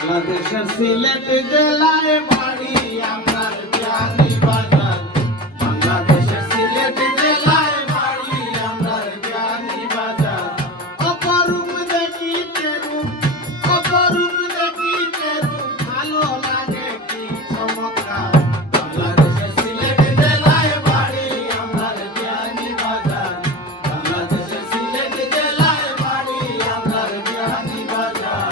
বাংলাদেশের সিলেট জেলায় বাড়ি আমার বিয়ানীবাজার। বাংলাদেশের সিলেট জেলায় বাড়ি আমার বিয়ানীবাজার। অপরূপ দেখিতে রূপ, অপরূপ দেখিতে রূপ, ভালো লাগে কি চমৎকার। বাংলাদেশের সিলেট জেলায় বাড়ি আমার বিয়ানীবাজার। বাংলাদেশের সিলেট জেলায় বাড়ি আমার বিয়ানীবাজার।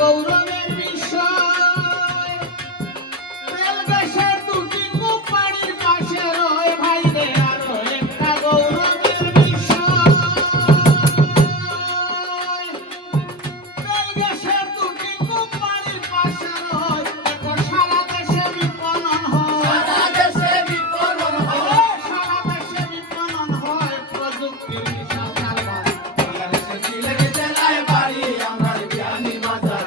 গৌরবের বিষয় রেলগাছের দুটি কূপ বাড়ির পাশে রয় ভাই রে। আরো একটা গৌরবের বিষয় রেলগাছের দুটি কূপ বাড়ির পাশে রয়। এখন সারা দেশে বিপণন হয়, সারা দেশে বিপণন হয়, সারা দেশে বিপণন হয় প্রযুক্তির বিশাল কারবার। বাংলাদেশের সিলেট জেলায় বাড়ি আমার বিয়ানীবাজার।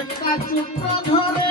একটা সূত্র ধরে